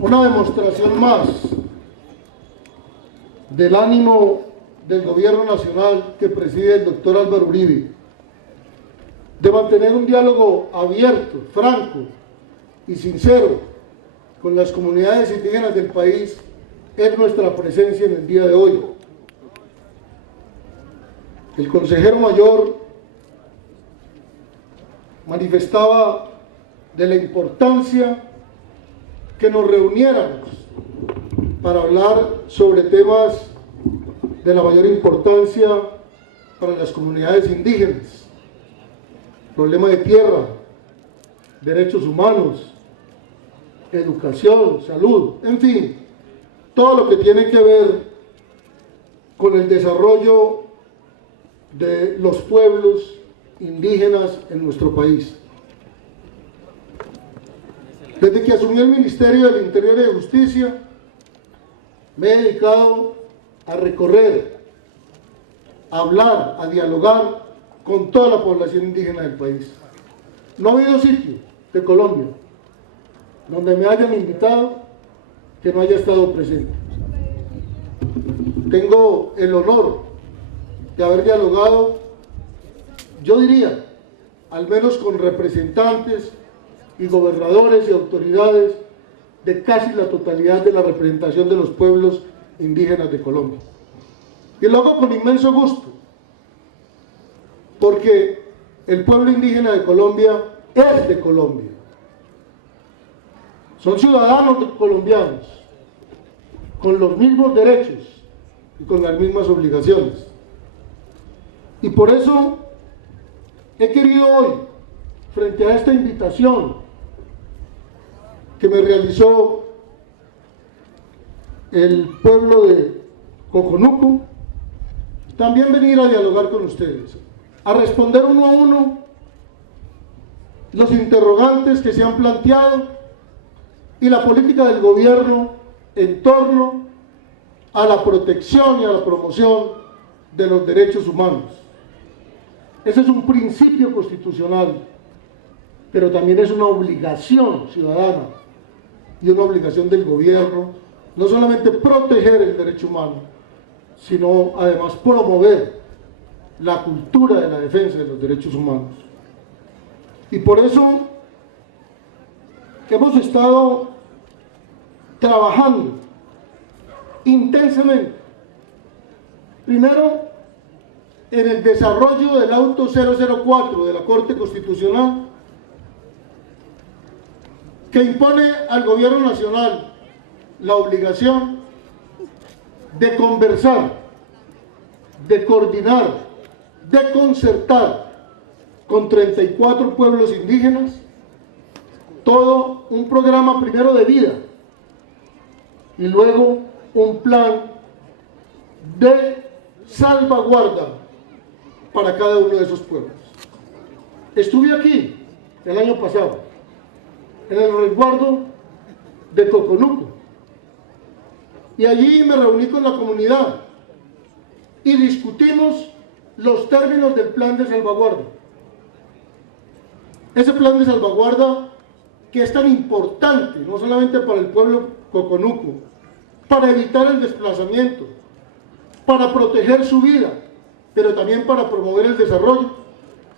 una demostración más del ánimo del gobierno nacional que preside el doctor Álvaro Uribe, de mantener un diálogo abierto, franco y sincero con las comunidades indígenas del país, es nuestra presencia en el día de hoy. El consejero mayor manifestaba de la importancia que nos reuniéramos para hablar sobre temas de la mayor importancia para las comunidades indígenas: problema de tierra, derechos humanos, educación, salud, en fin, todo lo que tiene que ver con el desarrollo de los pueblos indígenas en nuestro país. Desde que asumí el Ministerio del Interior y de Justicia, me he dedicado a recorrer, a hablar, a dialogar con toda la población indígena del país. No ha habido sitio de Colombia donde me hayan invitado que no haya estado presente. Tengo el honor de haber dialogado, yo diría, al menos con representantes y gobernadores y autoridades de casi la totalidad de la representación de los pueblos indígenas de Colombia. Y lo hago con inmenso gusto, porque el pueblo indígena de Colombia es de Colombia. Son ciudadanos colombianos, con los mismos derechos y con las mismas obligaciones. Y por eso he querido hoy, frente a esta invitación que me realizó el pueblo de Coconuco, también venir a dialogar con ustedes, a responder uno a uno los interrogantes que se han planteado y la política del gobierno en torno a la protección y a la promoción de los derechos humanos. Ese es un principio constitucional, pero también es una obligación ciudadana y una obligación del gobierno, no solamente proteger el derecho humano, sino además promover la cultura de la defensa de los derechos humanos. Y por eso hemos estado trabajando intensamente, primero en el desarrollo del auto 004 de la Corte Constitucional, que impone al gobierno nacional la obligación de conversar, de coordinar, de concertar con 34 pueblos indígenas todo un programa, primero de vida y luego un plan de salvaguarda para cada uno de esos pueblos. Estuve aquí el año pasado en el resguardo de Coconuco y allí me reuní con la comunidad y discutimos los términos del plan de salvaguarda. Ese plan de salvaguarda que es tan importante, no solamente para el pueblo Coconuco, para evitar el desplazamiento, para proteger su vida, pero también para promover el desarrollo,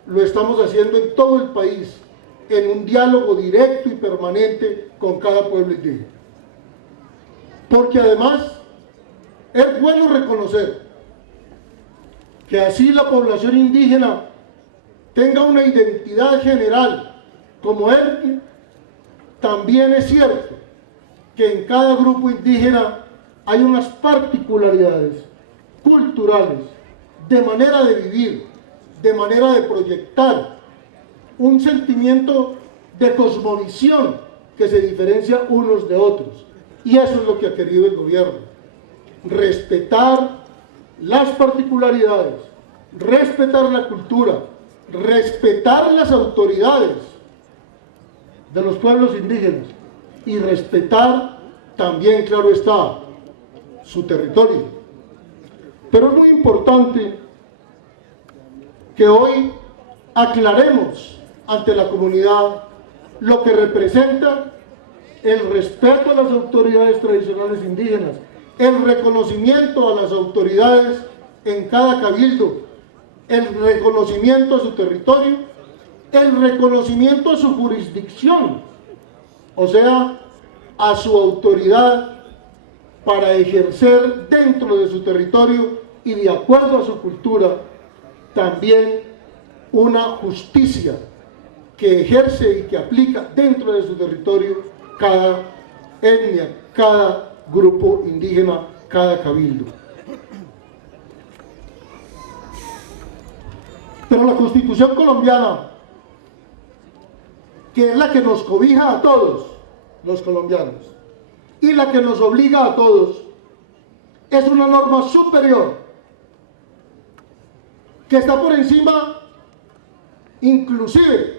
lo estamos haciendo en todo el país, en un diálogo directo y permanente con cada pueblo indígena. Porque además es bueno reconocer que así la población indígena tenga una identidad general como él, también es cierto que en cada grupo indígena hay unas particularidades culturales, de manera de vivir, de manera de proyectar, un sentimiento de cosmovisión que se diferencia unos de otros. Y eso es lo que ha querido el gobierno: respetar las particularidades, respetar la cultura, respetar las autoridades de los pueblos indígenas y respetar también, claro está, su territorio. Pero es muy importante que hoy aclaremos ante la comunidad lo que representa el respeto a las autoridades tradicionales indígenas, el reconocimiento a las autoridades en cada cabildo, el reconocimiento a su territorio, el reconocimiento a su jurisdicción, o sea, a su autoridad para ejercer dentro de su territorio y de acuerdo a su cultura también una justicia que ejerce y que aplica dentro de su territorio cada etnia, cada grupo indígena, cada cabildo. Pero la Constitución colombiana, que es la que nos cobija a todos los colombianos y la que nos obliga a todos, es una norma superior que está por encima, inclusive,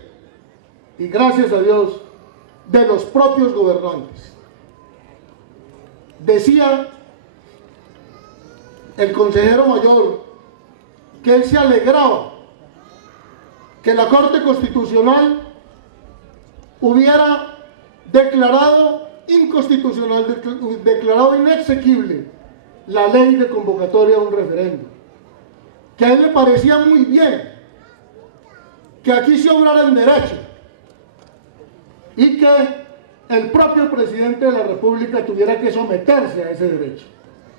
y gracias a Dios, de los propios gobernantes. Decía el consejero mayor que él se alegraba que la Corte Constitucional hubiera declarado inconstitucional, declarado inexequible la ley de convocatoria a un referéndum, que a él le parecía muy bien que aquí se obrara en derecho y que el propio presidente de la República tuviera que someterse a ese derecho.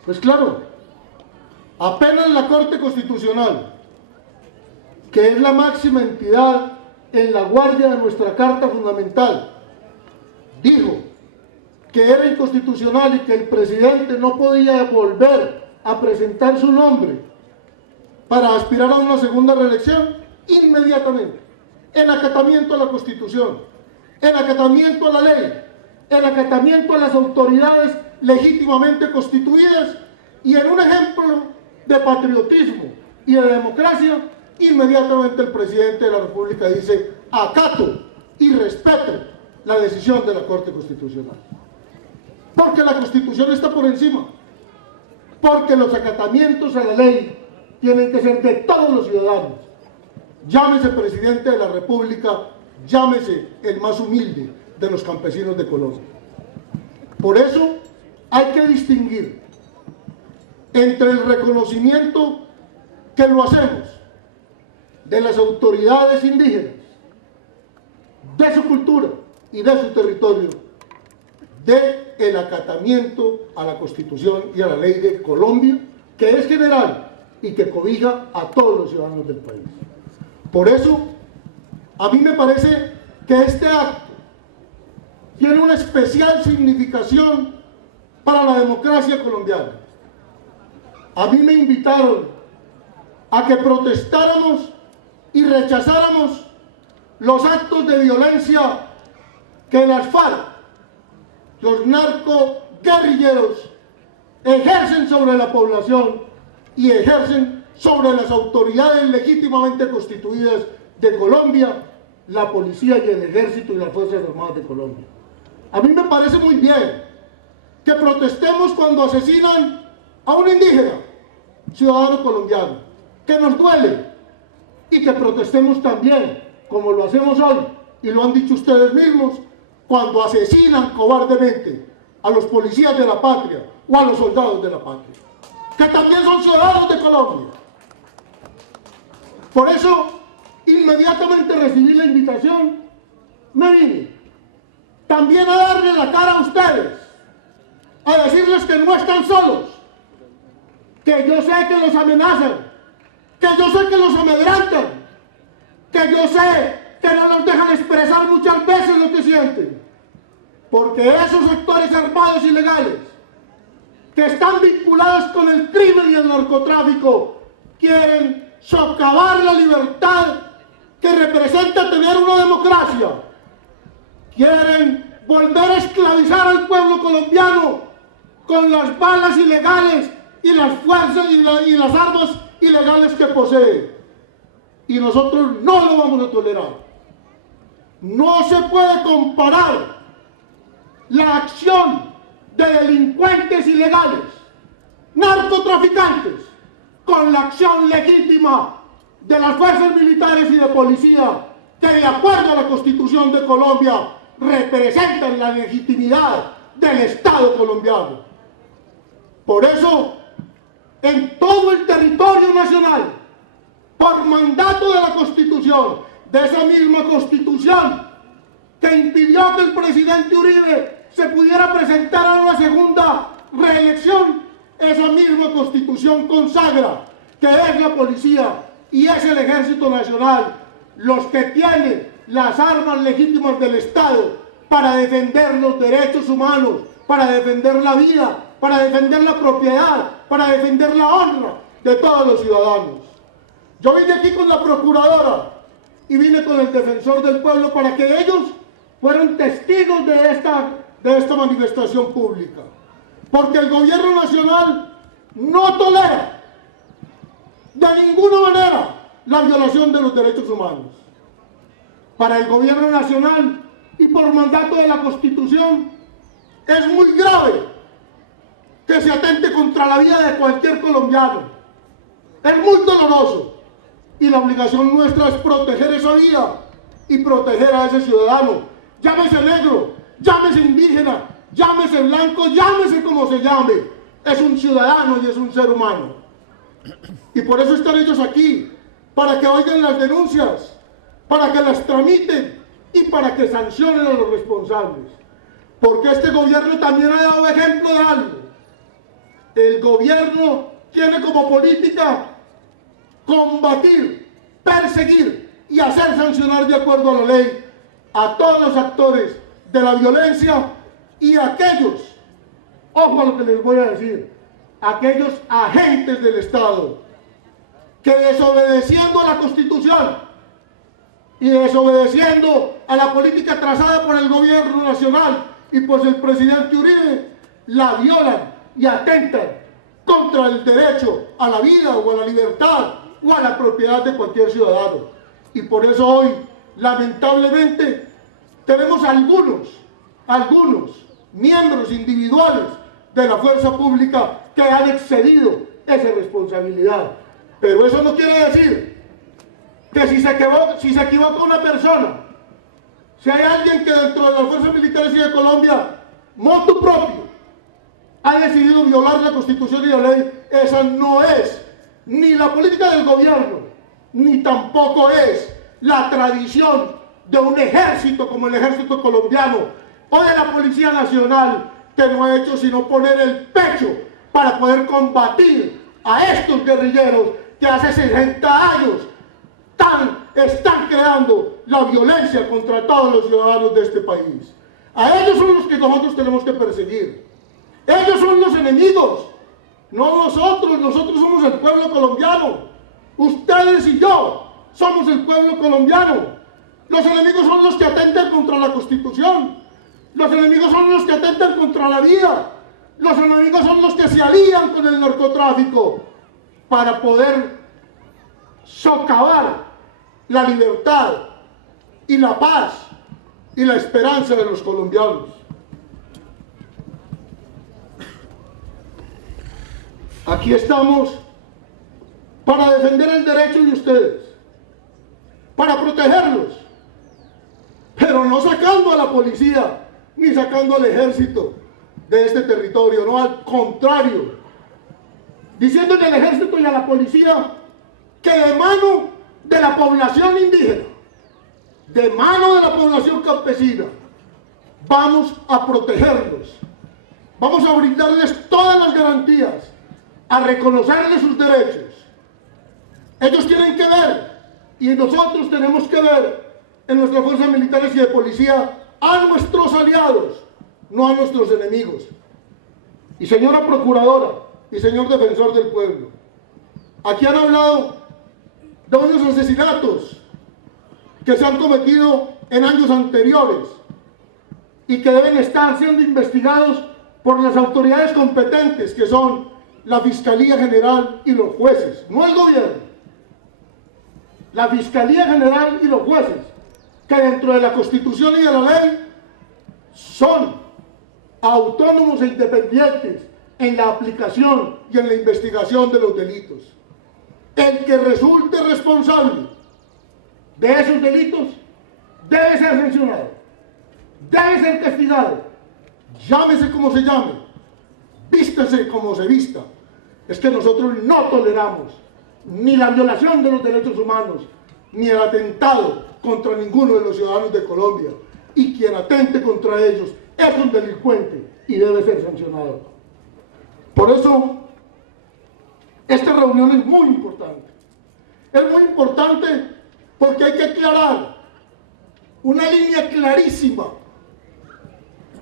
Pues claro, apenas la Corte Constitucional, que es la máxima entidad en la guardia de nuestra Carta Fundamental, dijo que era inconstitucional y que el presidente no podía volver a presentar su nombre para aspirar a una segunda reelección, inmediatamente, en acatamiento a la Constitución, en acatamiento a la ley, en acatamiento a las autoridades legítimamente constituidas y en un ejemplo de patriotismo y de democracia, inmediatamente el presidente de la República dice: acato y respeto la decisión de la Corte Constitucional. Porque la Constitución está por encima, porque los acatamientos a la ley tienen que ser de todos los ciudadanos, llámese presidente de la República, llámese el más humilde de los campesinos de Colombia. Por eso hay que distinguir entre el reconocimiento que lo hacemos de las autoridades indígenas, de su cultura y de su territorio, de el acatamiento a la Constitución y a la ley de Colombia, que es general y que cobija a todos los ciudadanos del país. Por eso, a mí me parece que este acto tiene una especial significación para la democracia colombiana. A mí me invitaron a que protestáramos y rechazáramos los actos de violencia que las FARC, los narcoguerrilleros, ejercen sobre la población y ejercen sobre las autoridades legítimamente constituidas de Colombia, la policía y el ejército y las Fuerzas Armadas de Colombia. A mí me parece muy bien que protestemos cuando asesinan a un indígena, ciudadano colombiano, que nos duele, y que protestemos también, como lo hacemos hoy, y lo han dicho ustedes mismos, cuando asesinan cobardemente a los policías de la patria o a los soldados de la patria, que también son ciudadanos de Colombia. Por eso, inmediatamente recibí la invitación, me vine también a darle la cara a ustedes, a decirles que no están solos, que yo sé que los amenazan, que yo sé que los amedrentan, que yo sé que no los dejan expresar muchas veces lo que sienten, porque esos sectores armados ilegales que están vinculados con el crimen y el narcotráfico quieren socavar la libertad que representa tener una democracia, quieren volver a esclavizar al pueblo colombiano con las balas ilegales y las fuerzas y las armas ilegales que posee. Y nosotros no lo vamos a tolerar. No se puede comparar la acción de delincuentes ilegales, narcotraficantes, con la acción legítima de las fuerzas militares y de policía, que de acuerdo a la Constitución de Colombia representan la legitimidad del Estado colombiano. Por eso, en todo el territorio nacional, por mandato de la Constitución, de esa misma Constitución que impidió que el presidente Uribe se pudiera presentar a una segunda reelección, esa misma Constitución consagra que es la policía y es el Ejército Nacional los que tienen las armas legítimas del Estado para defender los derechos humanos, para defender la vida, para defender la propiedad, para defender la honra de todos los ciudadanos. Yo vine aquí con la procuradora y vine con el defensor del pueblo para que ellos fueran testigos de esta manifestación pública. Porque el gobierno nacional no tolera de ninguna manera la violación de los derechos humanos. Para el gobierno nacional y por mandato de la Constitución es muy grave que se atente contra la vida de cualquier colombiano. Es muy doloroso y la obligación nuestra es proteger esa vida y proteger a ese ciudadano. Llámese negro, llámese indígena, llámese blanco, llámese como se llame. Es un ciudadano y es un ser humano. Y por eso están ellos aquí, para que oigan las denuncias, para que las tramiten y para que sancionen a los responsables. Porque este gobierno también ha dado ejemplo de algo. El gobierno tiene como política combatir, perseguir y hacer sancionar de acuerdo a la ley a todos los actores de la violencia y aquellos, ojo a lo que les voy a decir, aquellos agentes del Estado que desobedeciendo a la Constitución y desobedeciendo a la política trazada por el gobierno nacional y por el presidente Uribe, la violan y atentan contra el derecho a la vida o a la libertad o a la propiedad de cualquier ciudadano. Y por eso hoy, lamentablemente, tenemos algunos miembros individuales de la fuerza pública que han excedido esa responsabilidad. Pero eso no quiere decir que si se equivoca una persona, si hay alguien que dentro de las fuerzas militares y de Colombia, motu propio, ha decidido violar la Constitución y la ley, esa no es ni la política del gobierno, ni tampoco es la tradición de un ejército como el ejército colombiano o de la Policía Nacional, que no ha hecho sino poner el pecho para poder combatir a estos guerrilleros que hace 60 años están creando la violencia contra todos los ciudadanos de este país. A ellos son los que nosotros tenemos que perseguir. Ellos son los enemigos, no nosotros. Nosotros somos el pueblo colombiano. Ustedes y yo somos el pueblo colombiano. Los enemigos son los que atentan contra la Constitución. Los enemigos son los que atentan contra la vida. Los enemigos son los que se alían con el narcotráfico para poder socavar la libertad y la paz y la esperanza de los colombianos. Aquí estamos para defender el derecho de ustedes, para protegerlos, pero no sacando a la policía ni sacando al ejército de este territorio, no, al contrario, diciéndole al ejército y a la policía que de mano de la población indígena, de mano de la población campesina, vamos a protegerlos, vamos a brindarles todas las garantías, a reconocerles sus derechos. Ellos tienen que ver, y nosotros tenemos que ver en nuestras fuerzas militares y de policía a nuestros aliados, no a nuestros enemigos. Y señora procuradora y señor defensor del pueblo, aquí han hablado de unos asesinatos que se han cometido en años anteriores y que deben estar siendo investigados por las autoridades competentes, que son la Fiscalía General y los jueces, no el gobierno. La Fiscalía General y los jueces, que dentro de la Constitución y de la ley son autónomos e independientes en la aplicación y en la investigación de los delitos. El que resulte responsable de esos delitos debe ser sancionado. debe ser castigado, llámese como se llame, vístase como se vista. Es que nosotros no toleramos ni la violación de los derechos humanos, ni el atentado contra ninguno de los ciudadanos de Colombia. Y quien atente contra ellos es un delincuente y debe ser sancionado. Por eso, esta reunión es muy importante. Es muy importante porque hay que aclarar una línea clarísima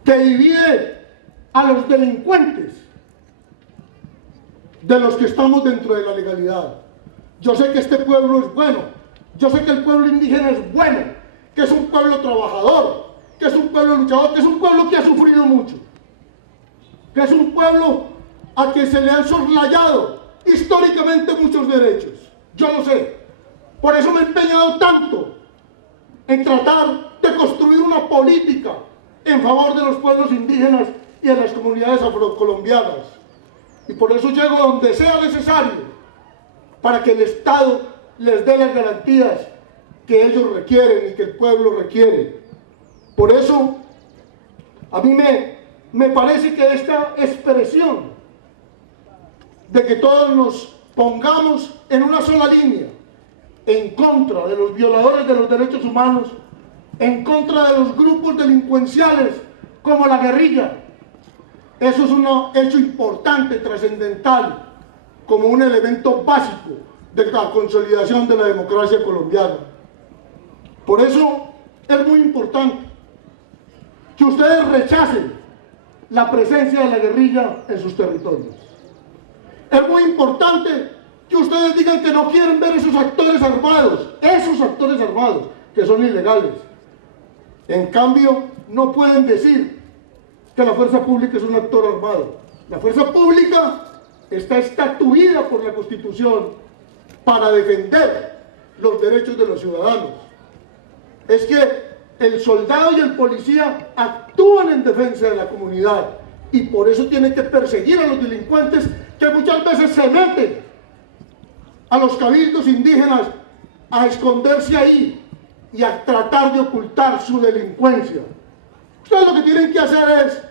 que divide a los delincuentes de los que estamos dentro de la legalidad. Yo sé que este pueblo es bueno, yo sé que el pueblo indígena es bueno, que es un pueblo trabajador, que es un pueblo luchador, que es un pueblo que ha sufrido mucho, que es un pueblo a que se le han soslayado históricamente muchos derechos. Yo lo sé. Por eso me he empeñado tanto en tratar de construir una política en favor de los pueblos indígenas y de las comunidades afrocolombianas. Y por eso llego donde sea necesario para que el Estado les dé las garantías que ellos requieren y que el pueblo requiere. Por eso, a mí me parece que esta expresión de que todos nos pongamos en una sola línea en contra de los violadores de los derechos humanos, en contra de los grupos delincuenciales como la guerrilla, eso es un hecho importante, trascendental, como un elemento básico de la consolidación de la democracia colombiana. Por eso es muy importante que ustedes rechacen la presencia de la guerrilla en sus territorios. Es muy importante que ustedes digan que no quieren ver esos actores armados, que son ilegales. En cambio, no pueden decir que la fuerza pública es un actor armado. La fuerza pública está estatuida por la Constitución para defender los derechos de los ciudadanos. Es que el soldado y el policía actúan en defensa de la comunidad y por eso tienen que perseguir a los delincuentes que muchas veces se meten a los cabildos indígenas a esconderse ahí y a tratar de ocultar su delincuencia. Ustedes lo que tienen que hacer es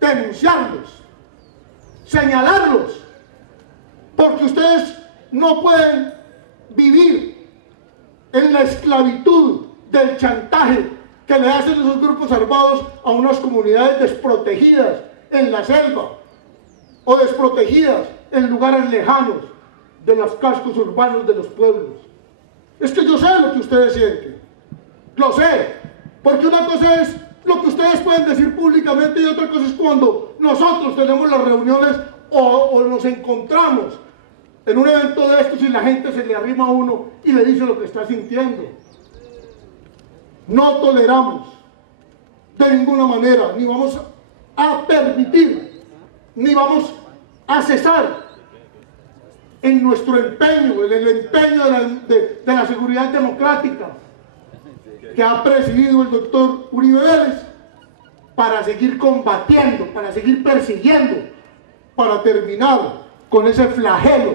denunciarlos, señalarlos, porque ustedes no pueden vivir en la esclavitud del chantaje que le hacen esos grupos armados a unas comunidades desprotegidas en la selva o desprotegidas en lugares lejanos de los cascos urbanos de los pueblos. Es que yo sé lo que ustedes sienten, lo sé, porque una cosa es lo que ustedes pueden decir públicamente y otra cosa es cuando nosotros tenemos las reuniones o nos encontramos en un evento de estos y la gente se le arrima a uno y le dice lo que está sintiendo. No toleramos de ninguna manera, ni vamos a permitir, ni vamos a cesar en nuestro empeño, en el empeño de la seguridad democrática que ha presidido el doctor Uribe Vélez, para seguir combatiendo, para seguir persiguiendo, para terminar con ese flagelo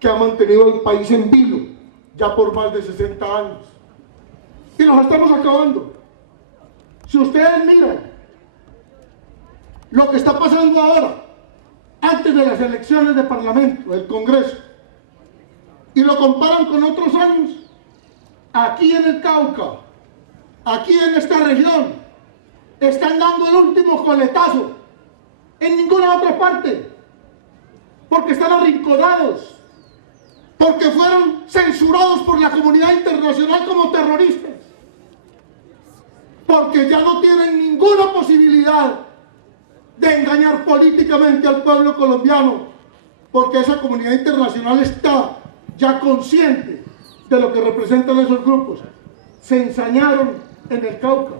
que ha mantenido el país en vilo ya por más de 60 años. Y nos estamos acabando. Si ustedes miran lo que está pasando ahora, antes de las elecciones de Parlamento, del Congreso, y lo comparan con otros años, aquí en el Cauca, aquí en esta región, están dando el último coletazo, en ninguna otra parte, porque están arrinconados, porque fueron censurados por la comunidad internacional como terroristas, porque ya no tienen ninguna posibilidad de engañar políticamente al pueblo colombiano, porque esa comunidad internacional está ya consciente de lo que representan esos grupos. Se ensañaron en el Cauca,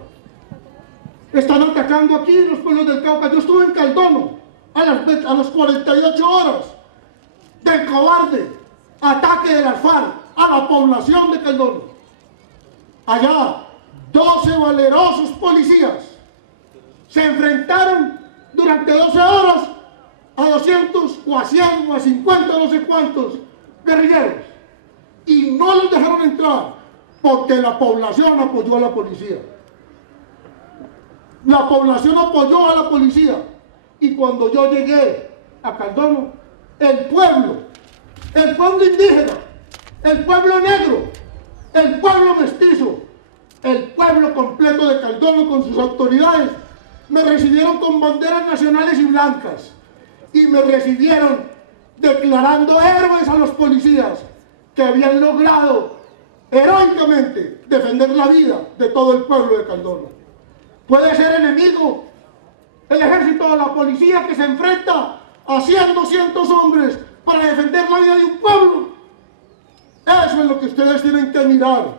están atacando aquí los pueblos del Cauca. Yo estuve en Caldono a las 48 horas del cobarde ataque de las FARC a la población de Caldono. Allá 12 valerosos policías se enfrentaron durante 12 horas a 200 o a 100 o a 50, no sé cuántos guerrilleros, y no los dejaron entrar porque la población apoyó a la policía. La población apoyó a la policía. Y cuando yo llegué a Caldono, el pueblo indígena, el pueblo negro, el pueblo mestizo, el pueblo completo de Caldono con sus autoridades, me recibieron con banderas nacionales y blancas. Y me recibieron declarando héroes a los policías que habían logrado heroicamente defender la vida de todo el pueblo de Caldono. Puede ser enemigo el ejército o la policía que se enfrenta a 100, 200 hombres para defender la vida de un pueblo. Eso es lo que ustedes tienen que mirar.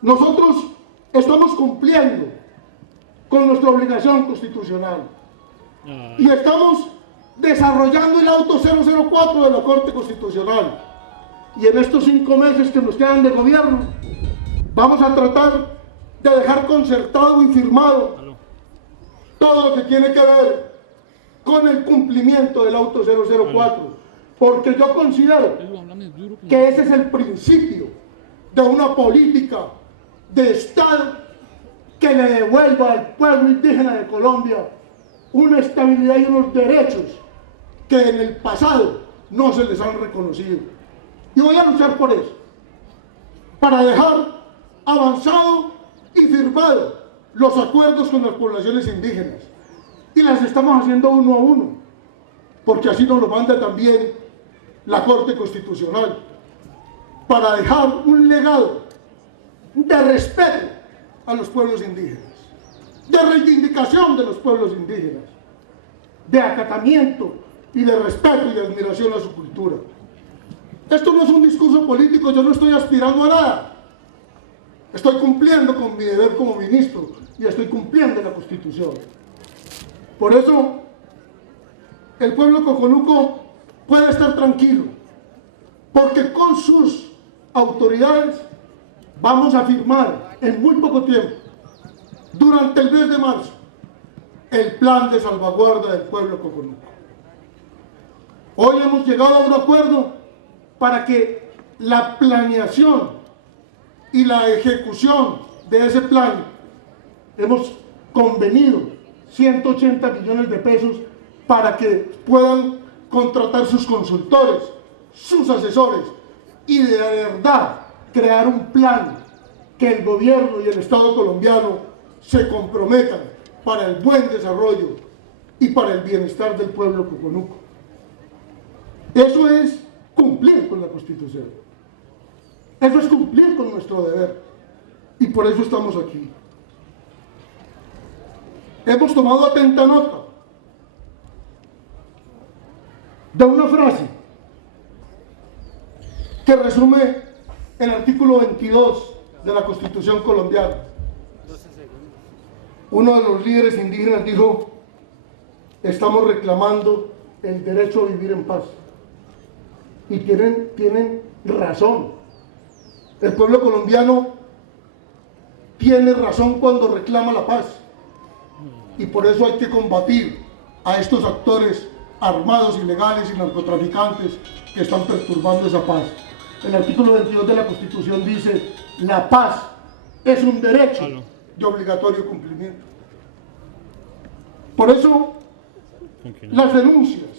Nosotros estamos cumpliendo con nuestra obligación constitucional y estamos desarrollando el auto 004 de la Corte Constitucional. Y en estos 5 meses que nos quedan de gobierno, vamos a tratar de dejar concertado y firmado todo lo que tiene que ver con el cumplimiento del auto 004, porque yo considero que ese es el principio de una política de Estado que le devuelva al pueblo indígena de Colombia una estabilidad y unos derechos que en el pasado no se les han reconocido. Y voy a luchar por eso, para dejar avanzado y firmado los acuerdos con las poblaciones indígenas. Y las estamos haciendo uno a uno, porque así nos lo manda también la Corte Constitucional, para dejar un legado de respeto a los pueblos indígenas, de reivindicación de los pueblos indígenas, de acatamiento y de respeto y de admiración a su cultura. Esto no es un discurso político, yo no estoy aspirando a nada. Estoy cumpliendo con mi deber como ministro y estoy cumpliendo la Constitución. Por eso, el pueblo coconuco puede estar tranquilo, porque con sus autoridades vamos a firmar en muy poco tiempo, durante el mes de marzo, el plan de salvaguarda del pueblo coconuco. Hoy hemos llegado a un acuerdo para que la planeación y la ejecución de ese plan, hemos convenido 180 millones de pesos para que puedan contratar sus consultores, sus asesores y de verdad crear un plan que el gobierno y el Estado colombiano se comprometan para el buen desarrollo y para el bienestar del pueblo coconuco. Eso es cumplir con la Constitución. Eso es cumplir con nuestro deber. Y por eso estamos aquí. Hemos tomado atenta nota de una frase que resume el artículo 22 de la Constitución colombiana. Uno de los líderes indígenas dijo: estamos reclamando el derecho a vivir en paz. Y tienen razón. El pueblo colombiano tiene razón cuando reclama la paz. Y por eso hay que combatir a estos actores armados, ilegales y narcotraficantes que están perturbando esa paz. El artículo 22 de la Constitución dice: la paz es un derecho de obligatorio cumplimiento. Por eso, las denuncias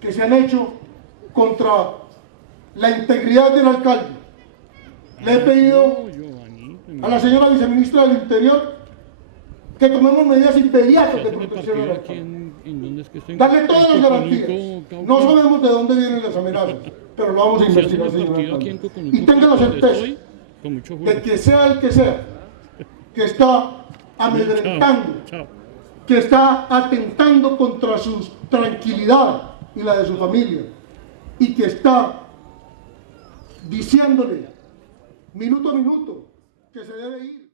que se han hecho contra la integridad del alcalde, le he pedido a la señora viceministra del Interior que tomemos medidas inmediatas de protección al alcalde. Darle todas las garantías. No sabemos de dónde vienen las amenazas, pero lo vamos a investigar, señor alcalde. Y tenga la certeza de que sea el que sea, que está amedrentando, que está atentando contra su tranquilidad y la de su familia, y que está diciéndole minuto a minuto que se debe ir.